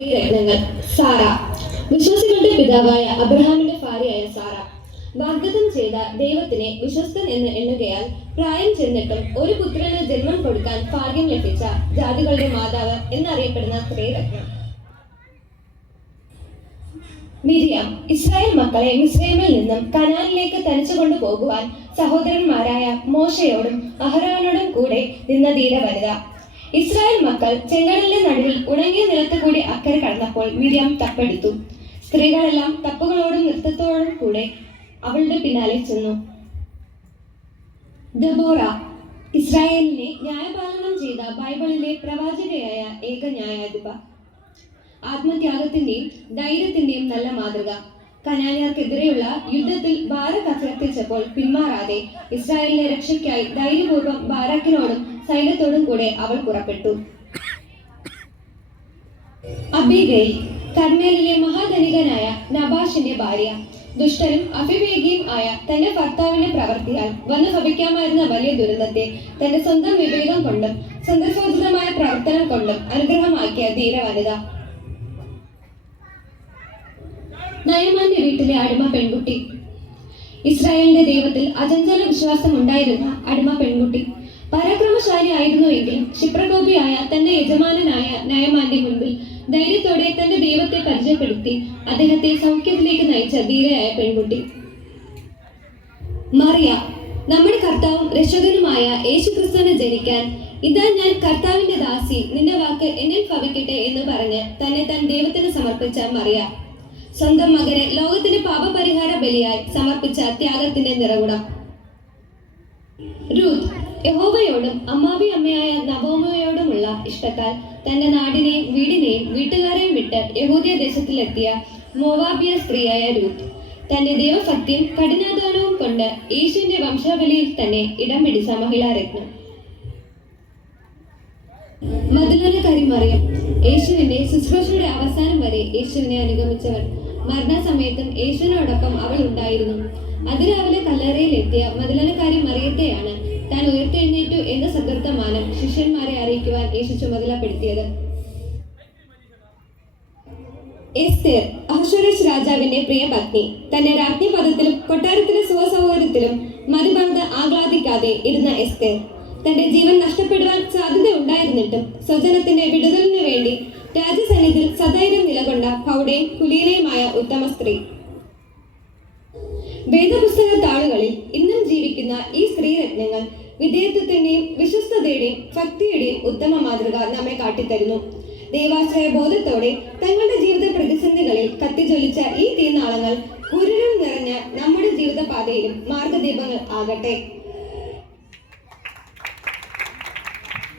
രത്നങ്ങൾ. സാറ വിശ്വാസികളുടെ പിതാവായ അബ്രഹാമിന്റെ ഭാര്യയായ സാറ വാഗ്ദത്തം ചെയ്ത ദൈവത്തിനെ വിശ്വസ്തൻ എന്ന് എണ്ണുകയാൽ പ്രായം ചെന്നിട്ടും ഒരു പുത്രന് ജന്മം കൊടുക്കാൻ ഭാഗ്യം ലഭിച്ച ജാതികളുടെ മാതാവ് എന്നറിയപ്പെടുന്ന സ്ത്രീരത്നം മിരിയാം ഇസ്രായേൽ മക്കളെ മിസ്രൈമിൽ നിന്നും കനാനിലേക്ക് തനിച്ചു കൊണ്ടുപോകുവാൻ സഹോദരന്മാരായ മോശയോടും അഹ്റോനോടും കൂടെ നിന്ന ധീര വനിത ഇസ്രായേൽ മക്കൾ ചെങ്കടലിന്റെ നടുവിൽ ഉണങ്ങിയ നിലത്ത് കൂടി അക്കരെ കടന്നപ്പോൾ മിരിയാം തപ്പെടുത്തു. സ്ത്രീകളെല്ലാം തപ്പുകളോടും നൃത്തത്തോടും കൂടെ അവളുടെ പിന്നാലെ ചെന്നു. ദബോറ ഇസ്രായേലിനെ ന്യായപാലനം ചെയ്ത ബൈബിളിലെ പ്രവാചകയായ ഏക ന്യായാധിപ. ആത്മത്യാഗത്തിന്റെയും ധൈര്യത്തിന്റെയും നല്ല മാതൃക. കനാനിയർക്കെതിരെയുള്ള യുദ്ധത്തിൽ ബാരക് അഭ്യർത്ഥിച്ചപ്പോൾ പിന്മാറാതെ ഇസ്രായേലിന്റെ രക്ഷയ്ക്കായി ധൈര്യപൂർവം ബാരാക്കിനോടും സൈന്യത്തോടും കൂടെ അവൾ പുറപ്പെട്ടു. അബിഗൈ കർമ്മേലിലെ മഹാധനികനായ നബാഷിന്റെ ഭാര്യ. ദുഷ്ടനും അഭിവേകിയും ആയ തന്റെ ഭർത്താവിന്റെ പ്രവർത്തിയാൽ വന്നു ഭവിക്കാമായിരുന്ന വലിയ ദുരന്തത്തെ തന്റെ സ്വന്തം വിവേകം കൊണ്ടും സന്ദർഭോചിതമായ പ്രവർത്തനം കൊണ്ടും അനുഗ്രഹമാക്കിയ ധീര വനിത നയമാന്റെ വീട്ടിലെ അടിമ പെൺകുട്ടി. ഇസ്രായേലിന്റെ ദൈവത്തിൽ അചഞ്ചല വിശ്വാസം ഉണ്ടായിരുന്ന അടിമ പെൺകുട്ടി പരാക്രമശാലി ആയിരുന്നുവെങ്കിലും ക്ഷിപ്രകോപിയായ തന്റെ യജമാനനായ നയമാന്റെ മുൻപിൽ ധൈര്യത്തോടെ തന്റെ ദൈവത്തെ പരിചയപ്പെടുത്തി അദ്ദേഹത്തെ സൗഖ്യത്തിലേക്ക് നയിച്ച ധീരയായ പെൺകുട്ടി. മറിയ നമ്മുടെ കർത്താവും രക്ഷകനുമായ യേശു ക്രിസ്തുവിനെ ജനിക്കാൻ ഇതാ ഞാൻ കർത്താവിന്റെ ദാസി നിന്റെ വാക്ക് എന്നിൽ ഭവിക്കട്ടെ എന്ന് പറഞ്ഞ് തന്നെ താൻ ദൈവത്തിന് സമർപ്പിച്ച മറിയ. സ്വന്തം ബലിയായി സമർപ്പിച്ച ത്യാഗത്തിന്റെ നിറകുടം. രൂത്ത് യഹോവയോടും അമ്മാവി അമ്മയായ നവോമയോടുമുള്ള ഇഷ്ടത്താൽ തന്റെ നാടിനെയും വീടിനെയും വീട്ടുകാരെയും വിട്ട് യഹൂദിയ ദേശത്തിലെത്തിയ മോവാബിയ സ്ത്രീയായ രൂത്ത് തന്റെ ദൈവഭക്തിയും കഠിനാധ്വാനവും കൊണ്ട് യേശുവിന്റെ വംശാവലിയിൽ തന്നെ ഇടം പിടിച്ച മഹിളാരത്നം മദുലനക്കാരി കരിമറിയം യേശുവിന്റെ ശുശ്രൂഷയുടെ അവസാനം വരെ യേശുവിനെ അനുഗമിച്ചവർ മരണസമയത്തും യേശുവിനോടൊപ്പം അവൾ ഉണ്ടായിരുന്നു. അതിരാവിലെ കല്ലറയിലെത്തിയ മതിലനക്കാരി മറിയത്തെയാണ് താൻ ഉയർത്തെഴുന്നേറ്റു എന്ന സദൃത്തമാനം ശിഷ്യന്മാരെ അറിയിക്കുവാൻ യേശു ചുമതലപ്പെടുത്തിയത്. എസ്തേർ അഹശ്വരേഷ് രാജാവിന്റെ പ്രിയ പത്നി തന്റെ രാജ്ഞി പദത്തിലും കൊട്ടാരത്തിലെ സുഖസൗകര്യത്തിലും മതിബന്ധ ആഹ്ലാദിക്കാതെ ഇരുന്ന എസ്തേർ തന്റെ ജീവൻ നഷ്ടപ്പെടുവാൻ സാധ്യത ഉണ്ടായിരുന്നിട്ടും സ്വജനത്തിന്റെ വിടുതലിനു സധൈര്യം നിലകൊണ്ട ഭൗഡയും കുലീനയുമായ ഉത്തമ സ്ത്രീ. വേദപുസ്തക താളുകളിൽ ഇന്നും ജീവിക്കുന്ന ഈ സ്ത്രീരത്നങ്ങൾ വിധേയത്വത്തിന്റെയും വിശ്വസ്തതയുടെയും ഭക്തിയുടെയും ഉത്തമ മാതൃക നമ്മെ കാട്ടിത്തരുന്നു. ദൈവാശ്രയ ബോധത്തോടെ തങ്ങളുടെ ജീവിത പ്രതിസന്ധികളിൽ കത്തിജ്വലിച്ച ഈ തീനാളങ്ങൾ കുരുരം നിറഞ്ഞ നമ്മുടെ ജീവിതപാതയിലും മാർഗദീപങ്ങൾ ആകട്ടെ.